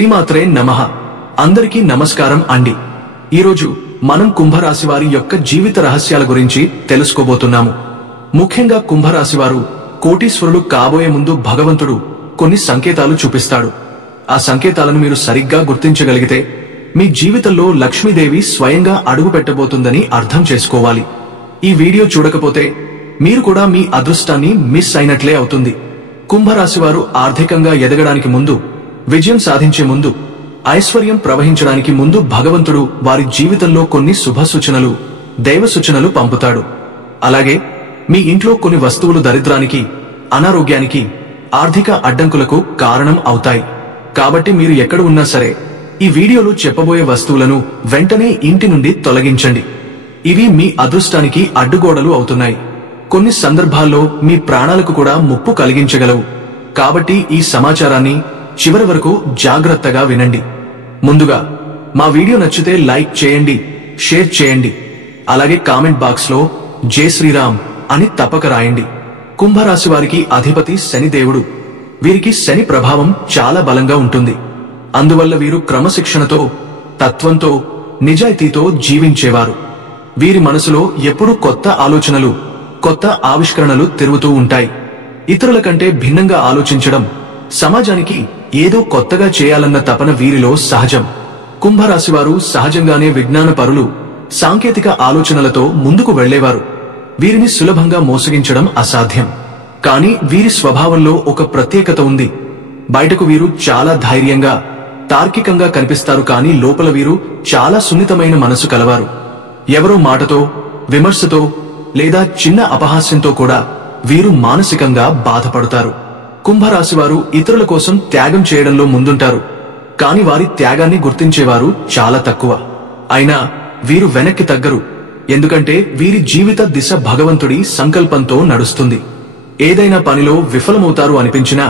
శ్రీమాత్రే నమః. అందరికీ నమస్కారం అండి. ఈరోజు మనం కుంభరాశి వారి యొక్క జీవిత రహస్యాల గురించి తెలుసుకోబోతున్నాము. ముఖ్యంగా కుంభరాశి వారు కోటీశ్వరులు కాబోయే ముందు భగవంతుడు కొన్ని సంకేతాలు చూపిస్తాడు. ఆ సంకేతాలను మీరు సరిగ్గా గుర్తించగలిగితే మీ జీవితంలో లక్ష్మీదేవి స్వయంగా అడుగు పెట్టబోతుందని అర్థం చేసుకోవాలి. ఈ వీడియో చూడకపోతే మీరు కూడా మీ అదృష్టాన్ని మిస్ అయినట్లే అవుతుంది. కుంభరాశి వారు ఆర్థికంగా ఎదగడానికి ముందు, విజయం సాధించే ముందు, ఐశ్వర్యం ప్రవహించడానికి ముందు భగవంతుడు వారి జీవితంలో కొన్ని శుభ సూచనలు, దైవ సూచనలు పంపుతాడు. అలాగే మీ ఇంట్లో కొన్ని వస్తువులు దరిద్రానికి, అనారోగ్యానికి, ఆర్థిక అడ్డంకులకు కారణం అవుతాయి. కాబట్టి మీరు ఎక్కడ ఉన్నా సరే ఈ వీడియోలో చెప్పబోయే వస్తువులను వెంటనే ఇంటి నుండి తొలగించండి. ఇవి మీ అదృష్టానికి అడ్డుగోడలు అవుతున్నాయి. కొన్ని సందర్భాల్లో మీ ప్రాణాలకు కూడా ముప్పు కలిగించగలవు. కాబట్టి ఈ సమాచారాన్ని చివరి వరకు జాగ్రత్తగా వినండి. ముందుగా మా వీడియో నచ్చితే లైక్ చేయండి, షేర్ చేయండి. అలాగే కామెంట్ బాక్స్ లో జై శ్రీరామ్ అని తప్పక రాయండి. కుంభరాశి వారికి అధిపతి శనిదేవుడు. వీరికి శని ప్రభావం చాలా బలంగా ఉంటుంది. అందువల్ల వీరు క్రమశిక్షణతో, తత్వంతో, నిజాయితీతో జీవించేవారు. వీరి మనసులో ఎప్పుడూ కొత్త ఆలోచనలు, కొత్త ఆవిష్కరణలు తిరుగుతూ ఉంటాయి. ఇతరుల కంటే భిన్నంగా ఆలోచించడం, సమాజానికి ఏదో కొత్తగా చేయాలన్న తపన వీరిలో సహజం. కుంభరాశి వారు సహజంగానే విజ్ఞాన పరులు, సాంకేతిక ఆలోచనలతో ముందుకు వెళ్లేవారు. వీరిని సులభంగా మోసగించడం అసాధ్యం. కానీ వీరి స్వభావంలో ఒక ప్రత్యేకత ఉంది. బయటకు వీరు చాలా ధైర్యంగా, తార్కికంగా కనిపిస్తారు. కానీ లోపల వీరు చాలా సున్నితమైన మనసు కలవారు. ఎవరో మాటతో, విమర్శతో లేదా చిన్న అపహాస్యంతో కూడా వీరు మానసికంగా బాధపడతారు. కుంభరాశి వారు ఇతరుల కోసం త్యాగం చేయడంలో ముందుంటారు. కాని వారి త్యాగాన్ని గుర్తించేవారు చాలా తక్కువ. అయినా వీరు వెనక్కి తగ్గరు. ఎందుకంటే వీరి జీవిత దిశ భగవంతుడి సంకల్పంతో నడుస్తుంది. ఏదైనా పనిలో విఫలమవుతారు అనిపించినా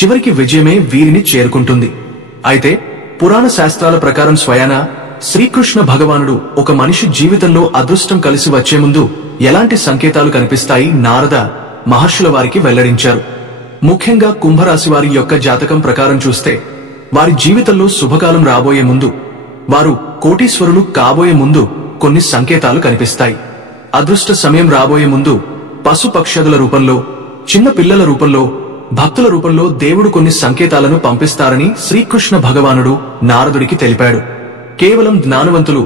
చివరికి విజయమే వీరిని చేరుకుంటుంది. అయితే పురాణ శాస్త్రాల ప్రకారం స్వయాన శ్రీకృష్ణ భగవానుడు ఒక మనిషి జీవితంలో అదృష్టం కలిసి వచ్చే ముందు ఎలాంటి సంకేతాలు కనిపిస్తాయి నారద మహర్షుల వారికి వెల్లడించారు. ముఖ్యంగా కుంభరాశి వారి యొక్క జాతకం ప్రకారం చూస్తే వారి జీవితంలో శుభకాలం రాబోయే ముందు, వారు కోటీశ్వరులు కాబోయే ముందు కొన్ని సంకేతాలు కనిపిస్తాయి. అదృష్ట సమయం రాబోయే ముందు పశుపక్షదుల రూపంలో, చిన్న పిల్లల రూపంలో, భక్తుల రూపంలో దేవుడు కొన్ని సంకేతాలను పంపిస్తారని శ్రీకృష్ణ భగవానుడు నారదుడికి తెలిపాడు. కేవలం జ్ఞానవంతులు,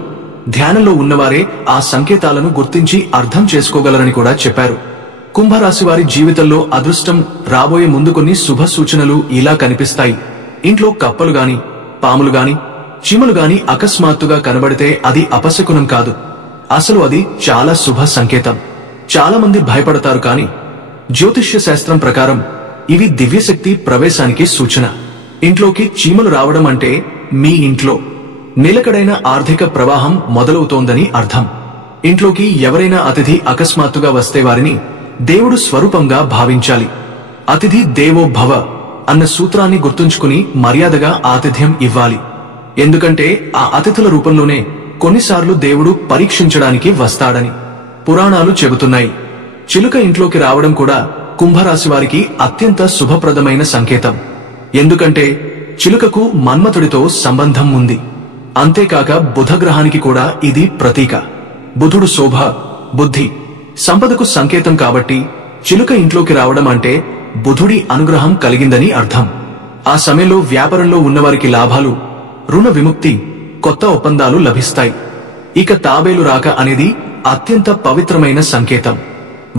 ధ్యానంలో ఉన్నవారే ఆ సంకేతాలను గుర్తించి అర్థం చేసుకోగలరని కూడా చెప్పారు. కుంభరాశి వారి జీవితంలో అదృష్టం రాబోయే ముందు కొన్ని శుభ సూచనలు ఇలా కనిపిస్తాయి. ఇంట్లో కప్పలు గాని, పాములు గాని, చీమలు గాని అకస్మాత్తుగా కనబడితే అది అపశకునం కాదు. అసలు అది చాలా శుభ సంకేతం. చాలా మంది భయపడతారు. కానీ జ్యోతిష్య శాస్త్రం ప్రకారం ఇవి దివ్యశక్తి ప్రవేశానికి సూచన. ఇంట్లోకి చీమలు రావడం అంటే మీ ఇంట్లో నిలకడైన ఆర్థిక ప్రవాహం మొదలవుతోందని అర్థం. ఇంట్లోకి ఎవరైనా అతిథి అకస్మాత్తుగా వస్తే వారిని దేవుడు స్వరూపంగా భావించాలి. అతిథి దేవో భవ అన్న సూత్రాన్ని గుర్తుంచుకుని మర్యాదగా ఆతిథ్యం ఇవ్వాలి. ఎందుకంటే ఆ అతిథుల రూపంలోనే కొన్నిసార్లు దేవుడు పరీక్షించడానికి వస్తాడని పురాణాలు చెబుతున్నాయి. చిలుక ఇంట్లోకి రావడం కూడా కుంభరాశి వారికి అత్యంత శుభప్రదమైన సంకేతం. ఎందుకంటే చిలుకకు మన్మథుడితో సంబంధం ఉంది. అంతేకాక బుధగ్రహానికి కూడా ఇది ప్రతీక. బుధుడు శోభ, బుద్ధి, సంపదకు సంకేతం. కాబట్టి చిలుక ఇంట్లోకి రావడం అంటే బుధుడి అనుగ్రహం కలిగిందని అర్థం. ఆ సమయంలో వ్యాపారంలో ఉన్నవారికి లాభాలు, రుణ విముక్తి, కొత్త ఒప్పందాలు లభిస్తాయి. ఇక తాబేలు రాక అనేది అత్యంత పవిత్రమైన సంకేతం.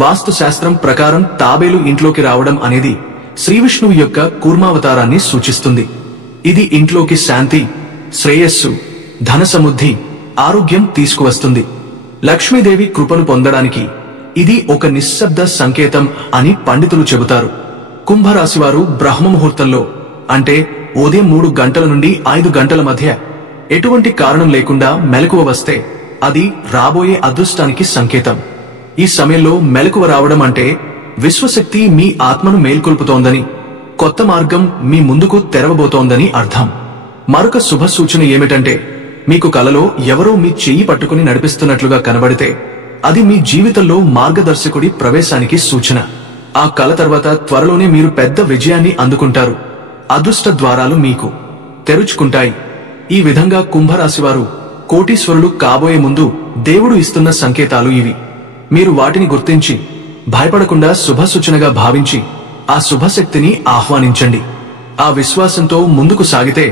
వాస్తు శాస్త్రం ప్రకారం తాబేలు ఇంట్లోకి రావడం అనేది శ్రీవిష్ణువు యొక్క కూర్మావతారాన్ని సూచిస్తుంది. ఇది ఇంట్లోకి శాంతి, శ్రేయస్సు, ధన సమృద్ధి, ఆరోగ్యం తీసుకువస్తుంది. లక్ష్మీదేవి కృపను పొందడానికి ఇది ఒక నిశ్శబ్ద సంకేతం అని పండితులు చెబుతారు. కుంభరాశి వారు బ్రహ్మ ముహూర్తంలో, అంటే ఉదయం 3 గంటల నుండి 5 గంటల మధ్య ఎటువంటి కారణం లేకుండా మెలకువ వస్తే అది రాబోయే అదృష్టానికి సంకేతం. ఈ సమయంలో మెలకువ రావడం అంటే విశ్వశక్తి మీ ఆత్మను మేల్కొల్పుతోందని, కొత్త మార్గం మీ ముందుకు తెరవబోతోందని అర్థం. మరొక శుభ సూచన ఏమిటంటే మీకు కలలో ఎవరో మీ చెయ్యి పట్టుకుని నడిపిస్తున్నట్లుగా కనబడితే అది మీ జీవితంలో మార్గదర్శకుడి ప్రవేశానికి సూచన. ఆ కల తర్వాత త్వరలోనే మీరు పెద్ద విజయాన్ని అందుకుంటారు. అదృష్ట ద్వారాలు మీకు తెరుచుకుంటాయి. ఈ విధంగా కుంభరాశివారు కోటీశ్వరులు కాబోయే ముందు దేవుడు ఇస్తున్న సంకేతాలు ఇవి. మీరు వాటిని గుర్తించి భయపడకుండా శుభసూచనగా భావించి ఆ శుభశక్తిని ఆహ్వానించండి. ఆ విశ్వాసంతో ముందుకు సాగితే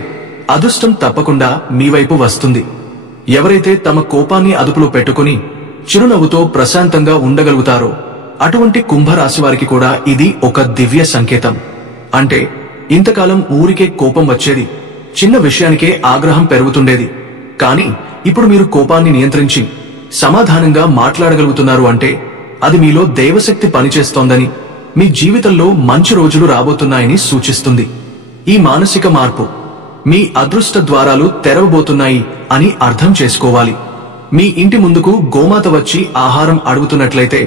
అదృష్టం తప్పకుండా మీ వైపు వస్తుంది. ఎవరైతే తమ కోపాన్ని అదుపులో పెట్టుకుని చిరునవ్వుతో ప్రశాంతంగా ఉండగలుగుతారో అటువంటి కుంభరాశివారికి కూడా ఇది ఒక దివ్య సంకేతం. అంటే ఇంతకాలం ఊరికే కోపం వచ్చేది, చిన్న విషయానికే ఆగ్రహం పెరుగుతుండేది. కానీ ఇప్పుడు మీరు కోపాన్ని నియంత్రించి సమాధానంగా మాట్లాడగలుగుతున్నారు అంటే అది మీలో దైవశక్తి పనిచేస్తోందని, మీ జీవితంలో మంచి రోజులు రాబోతున్నాయని సూచిస్తుంది. ఈ మానసిక మార్పు మీ అదృష్ట ద్వారాలు తెరవబోతున్నాయి అని అర్థం చేసుకోవాలి. మీ ఇంటి ముందుకు గోమాత వచ్చి ఆహారం అడుగుతున్నట్లయితే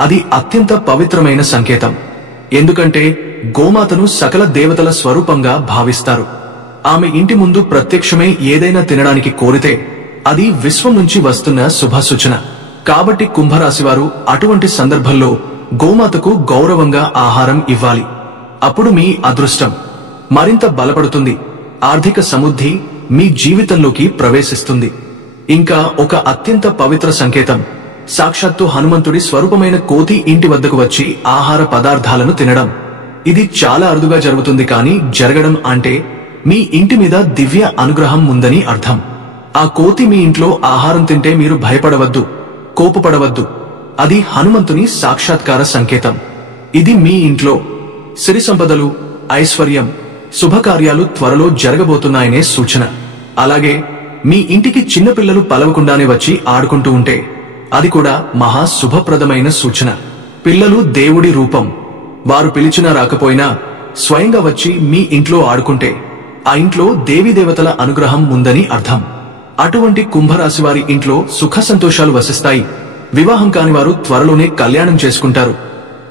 అది అత్యంత పవిత్రమైన సంకేతం. ఎందుకంటే గోమాతను సకల దేవతల స్వరూపంగా భావిస్తారు. ఆమె ఇంటి ముందు ప్రత్యక్షమై ఏదైనా తినడానికి కోరితే అది విశ్వం నుంచి వస్తున్న శుభసూచన. కాబట్టి కుంభరాశివారు అటువంటి సందర్భంలో గోమాతకు గౌరవంగా ఆహారం ఇవ్వాలి. అప్పుడు మీ అదృష్టం మరింత బలపడుతుంది, ఆర్థిక సమృద్ధి మీ జీవితంలోకి ప్రవేశిస్తుంది. ఇంకా ఒక అత్యంత పవిత్ర సంకేతం సాక్షాత్తు హనుమంతుడి స్వరూపమైన కోతి ఇంటి వద్దకు వచ్చి ఆహార పదార్థాలను తినడం. ఇది చాలా అరుదుగా జరుగుతుంది, కానీ జరగడం అంటే మీ ఇంటి మీద దివ్య అనుగ్రహం ఉందని అర్థం. ఆ కోతి మీ ఇంట్లో ఆహారం తింటే మీరు భయపడవద్దు, కోపపడవద్దు. అది హనుమంతుని సాక్షాత్కార సంకేతం. ఇది మీ ఇంట్లో సిరి సంపదలు, ఐశ్వర్యం, శుభకార్యాలు త్వరలో జరగబోతున్నాయనే సూచన. అలాగే మీ ఇంటికి చిన్నపిల్లలు పలవకుండానే వచ్చి ఆడుకుంటూ ఉంటే అది కూడా మహా శుభప్రదమైన సూచన. పిల్లలు దేవుడి రూపం. వారు పిలిచినా రాకపోయినా స్వయంగా వచ్చి మీ ఇంట్లో ఆడుకుంటే ఆ ఇంట్లో దేవీదేవతల అనుగ్రహం ఉందని అర్థం. అటువంటి కుంభరాశివారి ఇంట్లో సుఖ సంతోషాలు వసిస్తాయి. వివాహం కాని వారు త్వరలోనే కళ్యాణం చేసుకుంటారు.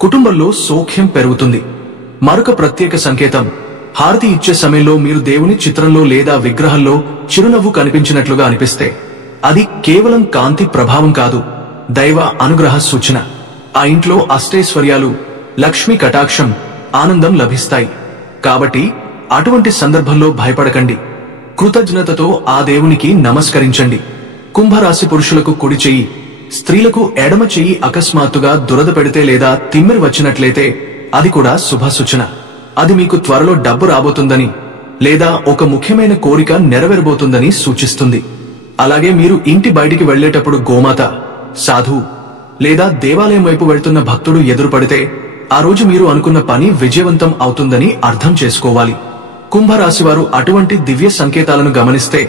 కుటుంబంలో సౌఖ్యం పెరుగుతుంది. మరొక ప్రత్యేక సంకేతం, హారతి ఇచ్చే సమయంలో మీరు దేవుని చిత్రంలో లేదా విగ్రహంలో చిరునవ్వు కనిపించినట్లుగా అనిపిస్తే అది కేవలం కాంతి ప్రభావం కాదు, దైవ అనుగ్రహ సూచన. ఆ ఇంట్లో అష్టైశ్వర్యాలు, లక్ష్మీ కటాక్షం, ఆనందం లభిస్తాయి. కాబట్టి అటువంటి సందర్భంలో భయపడకండి. కృతజ్ఞతతో ఆ దేవునికి నమస్కరించండి. కుంభరాశి పురుషులకు కుడి చెయ్యి, స్త్రీలకు ఎడమ చెయ్యి అకస్మాత్తుగా దురద పెడితే లేదా తిమ్మిరి వచ్చినట్లయితే అది కూడా శుభసూచన. అది మీకు త్వరలో డబ్బు రాబోతుందని లేదా ఒక ముఖ్యమైన కోరిక నెరవేరబోతుందని సూచిస్తుంది. అలాగే మీరు ఇంటి బయటికి వెళ్లేటప్పుడు గోమాత, సాధువు లేదా దేవాలయం వైపు వెళ్తున్న భక్తుడు ఎదురుపడితే ఆ రోజు మీరు అనుకున్న పని విజయవంతం అవుతుందని అర్థం చేసుకోవాలి. కుంభరాశివారు అటువంటి దివ్య సంకేతాలను గమనిస్తే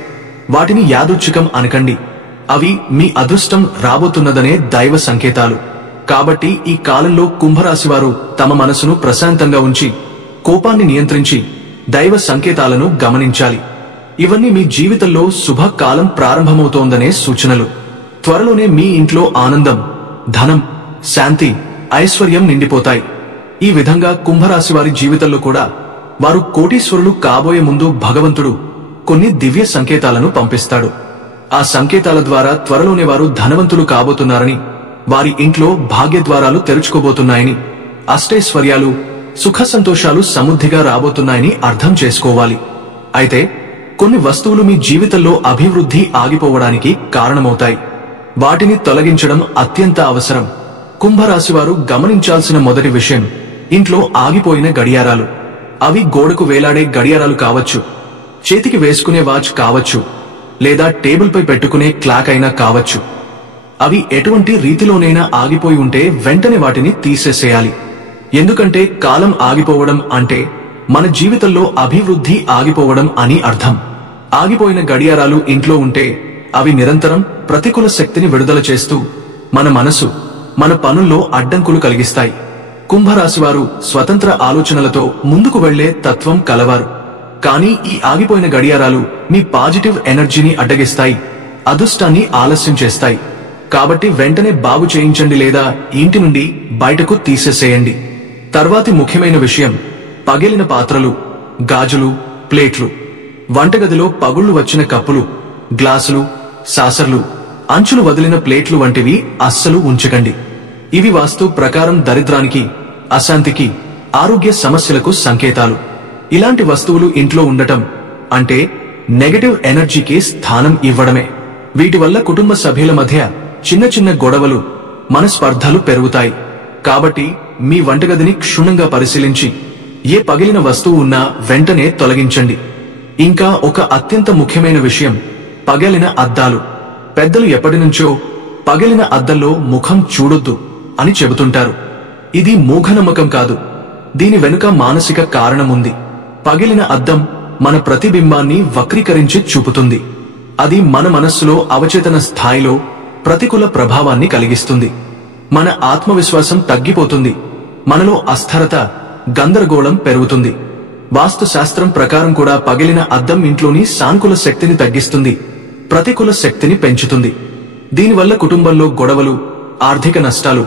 వాటిని యాదృచ్ఛికం అనకండి. అవి మీ అదృష్టం రాబోతున్నదనే దైవ సంకేతాలు. కాబట్టి ఈ కాలంలో కుంభరాశివారు తమ మనసును ప్రశాంతంగా ఉంచి కోపాన్ని నియంత్రించి దైవ సంకేతాలను గమనించాలి. ఇవన్నీ మీ జీవితంలో శుభకాలం ప్రారంభమవుతోందనే సూచనలు. త్వరలోనే మీ ఇంట్లో ఆనందం, ధనం, శాంతి, ఐశ్వర్యం నిండిపోతాయి. ఈ విధంగా కుంభరాశివారి జీవితంలో కూడా వారు కోటీశ్వరులు కాబోయే ముందు భగవంతుడు కొన్ని దివ్య సంకేతాలను పంపిస్తాడు. ఆ సంకేతాల ద్వారా త్వరలోనే వారు ధనవంతులు కాబోతున్నారని, వారి ఇంట్లో భాగ్యద్వారాలు తెరుచుకోబోతున్నాయని, అష్టైశ్వర్యాలు, సుఖ సంతోషాలు సమృద్ధిగా రాబోతున్నాయని అర్థం చేసుకోవాలి. అయితే కొన్ని వస్తువులు మీ జీవితంలో అభివృద్ధి ఆగిపోవడానికి కారణమవుతాయి. వాటిని తొలగించడం అత్యంత అవసరం. కుంభరాశివారు గమనించాల్సిన మొదటి విషయం, ఇంట్లో ఆగిపోయిన గడియారాలు. అవి గోడకు వేలాడే గడియారాలు కావచ్చు, చేతికి వేసుకునే వాచ్ కావచ్చు, లేదా టేబుల్ పై పెట్టుకునే క్లాక్ అయినా కావచ్చు. అవి ఎటువంటి రీతిలోనైనా ఆగిపోయి ఉంటే వెంటనే వాటిని తీసేసేయాలి. ఎందుకంటే కాలం ఆగిపోవడం అంటే మన జీవితంలో అభివృద్ధి ఆగిపోవడం అని అర్థం. ఆగిపోయిన గడియారాలు ఇంట్లో ఉంటే అవి నిరంతరం ప్రతికూల శక్తిని విడుదల చేస్తూ మన మనసు, మన పనుల్లో అడ్డంకులు కలిగిస్తాయి. కుంభరాశివారు స్వతంత్ర ఆలోచనలతో ముందుకు వెళ్లే తత్వం కలవారు. కానీ ఈ ఆగిపోయిన గడియారాలు మీ పాజిటివ్ ఎనర్జీని అడ్డగిస్తాయి, అదృష్టాన్ని ఆలస్యం చేస్తాయి. కాబట్టి వెంటనే బాగు చేయించండి లేదా ఇంటి నుండి బయటకు తీసేసేయండి. తర్వాతి ముఖ్యమైన విషయం, పగిలిన పాత్రలు, గాజులు, ప్లేట్లు. వంటగదిలో పగుళ్లు వచ్చిన కప్పులు, గ్లాసులు, సాసర్లు, అంచులు వదిలిన ప్లేట్లు వంటివి అస్సలు ఉంచకండి. ఇవి వాస్తు ప్రకారం దరిద్రానికి, అశాంతికి, ఆరోగ్య సమస్యలకు సంకేతాలు. ఇలాంటి వస్తువులు ఇంట్లో ఉండటం అంటే నెగటివ్ ఎనర్జీకి స్థానం ఇవ్వడమే. వీటి వల్ల కుటుంబ సభ్యుల మధ్య చిన్న చిన్న గొడవలు, మనస్పర్ధలు పెరుగుతాయి. కాబట్టి మీ వంటగదిని క్షుణ్ణంగా పరిశీలించి ఏ పగిలిన వస్తువు ఉన్నా వెంటనే తొలగించండి. ఇంకా ఒక అత్యంత ముఖ్యమైన విషయం, పగిలిన అద్దాలు. పెద్దలు ఎప్పటినుంచో పగిలిన అద్దంలో ముఖం చూడొద్దు అని చెబుతుంటారు. ఇది మూఢనమ్మకం కాదు, దీని వెనుక మానసిక కారణముంది. పగిలిన అద్దం మన ప్రతిబింబాన్ని వక్రీకరించి చూపుతుంది. అది మన మనస్సులో అవచేతన స్థాయిలో ప్రతికూల ప్రభావాన్ని కలిగిస్తుంది. మన ఆత్మవిశ్వాసం తగ్గిపోతుంది. మనలో అస్థిరత, గందరగోళం పెరుగుతుంది. వాస్తు శాస్త్రం ప్రకారం కూడా పగిలిన అద్దం ఇంట్లోని సానుకూల శక్తిని తగ్గిస్తుంది, ప్రతికూల శక్తిని పెంచుతుంది. దీనివల్ల కుటుంబంలో గొడవలు, ఆర్థిక నష్టాలు,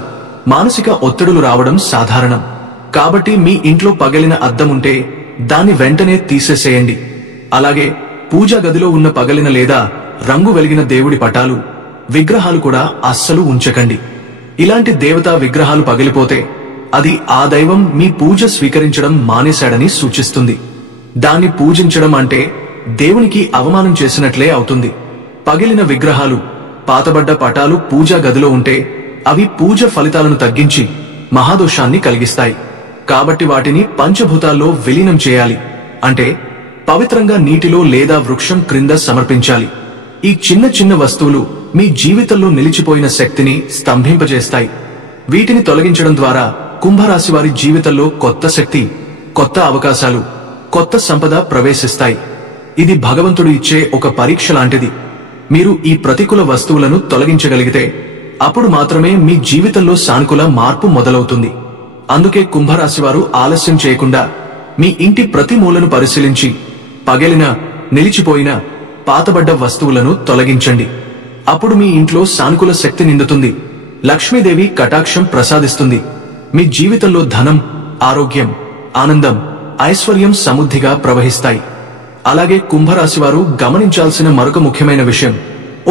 మానసిక ఒత్తిడులు రావడం సాధారణం. కాబట్టి మీ ఇంట్లో పగిలిన అద్దం ఉంటే దాన్ని వెంటనే తీసేసేయండి. అలాగే పూజా గదిలో ఉన్న పగిలిన లేదా రంగు వెలిగిన దేవుడి పటాలు, విగ్రహాలు కూడా అస్సలు ఉంచకండి. ఇలాంటి దేవతా విగ్రహాలు పగిలిపోతే అది ఆ దైవం మీ పూజ స్వీకరించడం మానేశాడని సూచిస్తుంది. దాన్ని పూజించడం అంటే దేవునికి అవమానం చేసినట్లే అవుతుంది. పగిలిన విగ్రహాలు, పాతబడ్డ పటాలు పూజా గదిలో ఉంటే అవి పూజ ఫలితాలను తగ్గించి మహాదోషాన్ని కలిగిస్తాయి. కాబట్టి వాటిని పంచభూతాల్లో విలీనం చేయాలి. అంటే పవిత్రంగా నీటిలో లేదా వృక్షం క్రింద సమర్పించాలి. ఈ చిన్న చిన్న వస్తువులు మీ జీవితంలో నిలిచిపోయిన శక్తిని స్తంభింపజేస్తాయి. వీటిని తొలగించడం ద్వారా కుంభరాశి వారి జీవితంలో కొత్త శక్తి, కొత్త అవకాశాలు, కొత్త సంపద ప్రవేశిస్తాయి. ఇది భగవంతుడు ఇచ్చే ఒక పరీక్ష లాంటిది. మీరు ఈ ప్రతికూల వస్తువులను తొలగించగలిగితే అప్పుడు మాత్రమే మీ జీవితంలో సానుకూల మార్పు మొదలవుతుంది. అందుకే కుంభరాశి వారు ఆలస్యం చేయకుండా మీ ఇంటి ప్రతి మూలను పరిశీలించి పగిలిన, నిలిచిపోయిన, పాతబడ్డ వస్తువులను తొలగించండి. అప్పుడు మీ ఇంట్లో సానుకూల శక్తి నిండుతుంది. లక్ష్మీదేవి కటాక్షం ప్రసాదిస్తుంది. మీ జీవితంలో ధనం, ఆరోగ్యం, ఆనందం, ఐశ్వర్యం సమృద్ధిగా ప్రవహిస్తాయి. అలాగే కుంభరాశి వారు గమనించాల్సిన మరొక ముఖ్యమైన విషయం,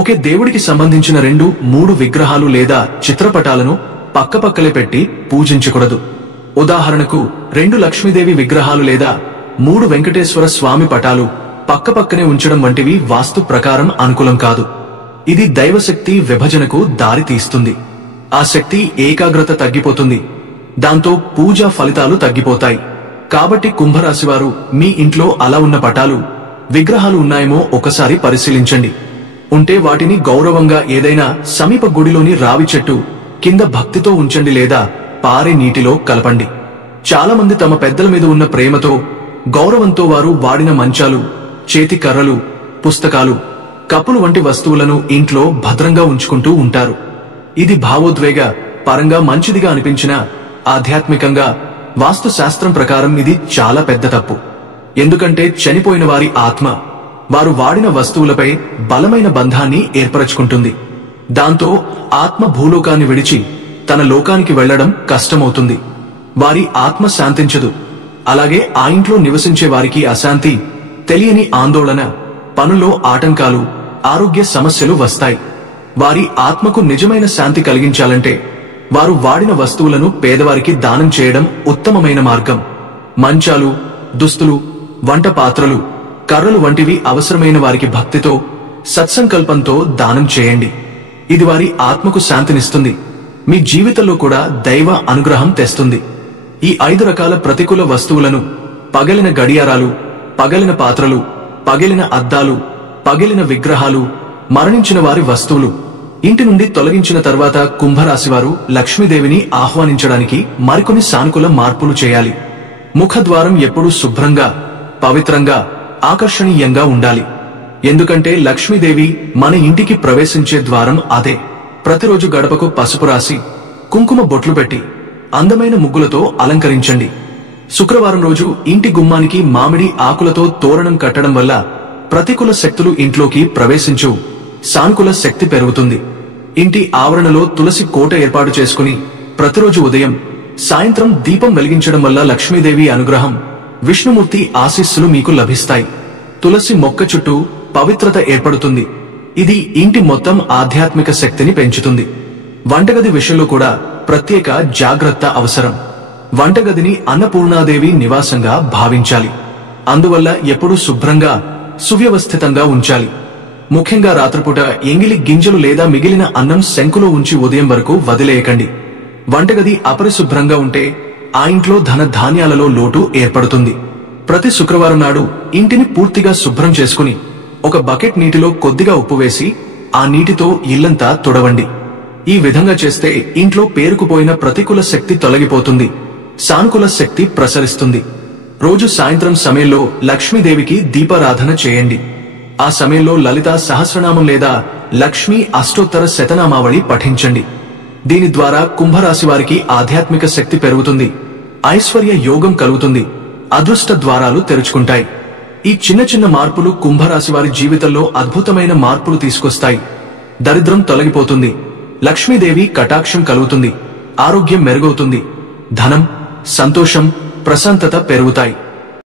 ఒకే దేవుడికి సంబంధించిన 2-3 విగ్రహాలు లేదా చిత్రపటాలను పక్కపక్కలే పెట్టి పూజించకూడదు. ఉదాహరణకు 2 లక్ష్మీదేవి విగ్రహాలు లేదా 3 వెంకటేశ్వర స్వామి పటాలు పక్కపక్కనే ఉంచడం వంటివి వాస్తు ప్రకారం అనుకూలం కాదు. ఇది దైవశక్తి విభజనకు దారి తీస్తుంది. ఆ శక్తి ఏకాగ్రత తగ్గిపోతుంది. దాంతో పూజా ఫలితాలు తగ్గిపోతాయి. కాబట్టి కుంభరాశి వారు మీ ఇంట్లో అలా ఉన్న పటాలు, విగ్రహాలు ఉన్నాయేమో ఒకసారి పరిశీలించండి. ఉంటే వాటిని గౌరవంగా ఏదైనా సమీప గుడిలోని రావి చెట్టు కింద భక్తితో ఉంచండి లేదా పారే నీటిలో కలపండి. చాలా మంది తమ పెద్దల మీద ఉన్న ప్రేమతో, గౌరవంతో వారు వాడిన మంచాలు, చేతి కర్రలు, పుస్తకాలు, కప్పులు వంటి వస్తువులను ఇంట్లో భద్రంగా ఉంచుకుంటూ ఉంటారు. ఇది భావోద్వేగ పరంగా మంచిదిగా అనిపించినా ఆధ్యాత్మికంగా, వాస్తు శాస్త్రం ప్రకారం ఇది చాలా పెద్ద తప్పు. ఎందుకంటే చనిపోయిన వారి ఆత్మ వారు వాడిన వస్తువులపై బలమైన బంధాన్ని ఏర్పరచుకుంటుంది. దాంతో ఆత్మ భూలోకాన్ని విడిచి తన లోకానికి వెళ్లడం కష్టమవుతుంది. వారి ఆత్మ శాంతించదు. అలాగే ఆ ఇంట్లో నివసించే వారికి అశాంతి, తెలియని ఆందోళన, పనుల్లో ఆటంకాలు, ఆరోగ్య సమస్యలు వస్తాయి. వారి ఆత్మకు నిజమైన శాంతి కలిగించాలంటే వారు వాడిన వస్తువులను పేదవారికి దానం చేయడం ఉత్తమమైన మార్గం. మంచాలు, దుస్తులు, వంట పాత్రలు, కర్రలు వంటివి అవసరమైన వారికి భక్తితో, సత్సంకల్పంతో దానం చేయండి. ఇది వారి ఆత్మకు శాంతినిస్తుంది. మీ జీవితంలో కూడా దైవ అనుగ్రహం తెస్తుంది. ఈ 5 రకాల ప్రతికూల వస్తువులను, పగిలిన గడియారాలు, పగిలిన పాత్రలు, పగిలిన అద్దాలు, పగిలిన విగ్రహాలు, మరణించిన వారి వస్తువులు ఇంటి నుండి తొలగించిన తర్వాత కుంభరాశివారు లక్ష్మీదేవిని ఆహ్వానించడానికి మరికొన్ని సానుకూల మార్పులు చేయాలి. ముఖద్వారం ఎప్పుడూ శుభ్రంగా, పవిత్రంగా, ఆకర్షణీయంగా ఉండాలి. ఎందుకంటే లక్ష్మీదేవి మన ఇంటికి ప్రవేశించే ద్వారం అదే. ప్రతిరోజు గడపకు పసుపు రాసి, కుంకుమ బొట్లు పెట్టి, అందమైన ముగ్గులతో అలంకరించండి. శుక్రవారం రోజు ఇంటి గుమ్మానికి మామిడి ఆకులతో తోరణం కట్టడం వల్ల ప్రతికూల శక్తులు ఇంట్లోకి ప్రవేశించు, సానుకూల శక్తి పెరుగుతుంది. ఇంటి ఆవరణలో తులసి కోట ఏర్పాటు చేసుకుని ప్రతిరోజు ఉదయం, సాయంత్రం దీపం వెలిగించడం వల్ల లక్ష్మీదేవి అనుగ్రహం, విష్ణుమూర్తి ఆశీస్సులు మీకు లభిస్తాయి. తులసి మొక్క చుట్టూ పవిత్రత ఏర్పడుతుంది. ఇది ఇంటి మొత్తం ఆధ్యాత్మిక శక్తిని పెంచుతుంది. వంటగది విషయంలో కూడా ప్రత్యేక జాగ్రత్త అవసరం. వంటగదిని అన్నపూర్ణాదేవి నివాసంగా భావించాలి. అందువల్ల ఎప్పుడూ శుభ్రంగా, సువ్యవస్థితంగా ఉంచాలి. ముఖ్యంగా రాత్రిపూట ఎంగిలి గింజలు లేదా మిగిలిన అన్నం శంకులో ఉంచి ఉదయం వరకు వదిలేయకండి. వంటగది అపరిశుభ్రంగా ఉంటే ఆ ఇంట్లో ధన ధాన్యాలలో లోటు ఏర్పడుతుంది. ప్రతి శుక్రవారం నాడు ఇంటిని పూర్తిగా శుభ్రం చేసుకుని ఒక బకెట్ నీటిలో కొద్దిగా ఉప్పు వేసి ఆ నీటితో ఇల్లంతా తుడవండి. ఈ విధంగా చేస్తే ఇంట్లో పేరుకుపోయిన ప్రతికూల శక్తి తొలగిపోతుంది, సానుకూల శక్తి ప్రసరిస్తుంది. రోజు సాయంత్రం సమయంలో లక్ష్మీదేవికి దీపారాధన చేయండి. ఆ సమయంలో లలితా సహస్రనామం లేదా లక్ష్మీ అష్టోత్తర శతనామావళి పఠించండి. దీని ద్వారా కుంభరాశి వారికి ఆధ్యాత్మిక శక్తి పెరుగుతుంది, ఐశ్వర్య యోగం కలుగుతుంది, అదృష్ట ద్వారాలు తెరుచుకుంటాయి. ఈ చిన్న చిన్న మార్పులు కుంభరాశి వారి జీవితంలో అద్భుతమైన మార్పులు తీసుకొస్తాయి. దరిద్రం తొలగిపోతుంది, లక్ష్మీదేవి కటాక్షం కలుగుతుంది, ఆరోగ్యం మెరుగవుతుంది, ధనం, సంతోషం, ప్రశాంతత పెరుగుతాయి.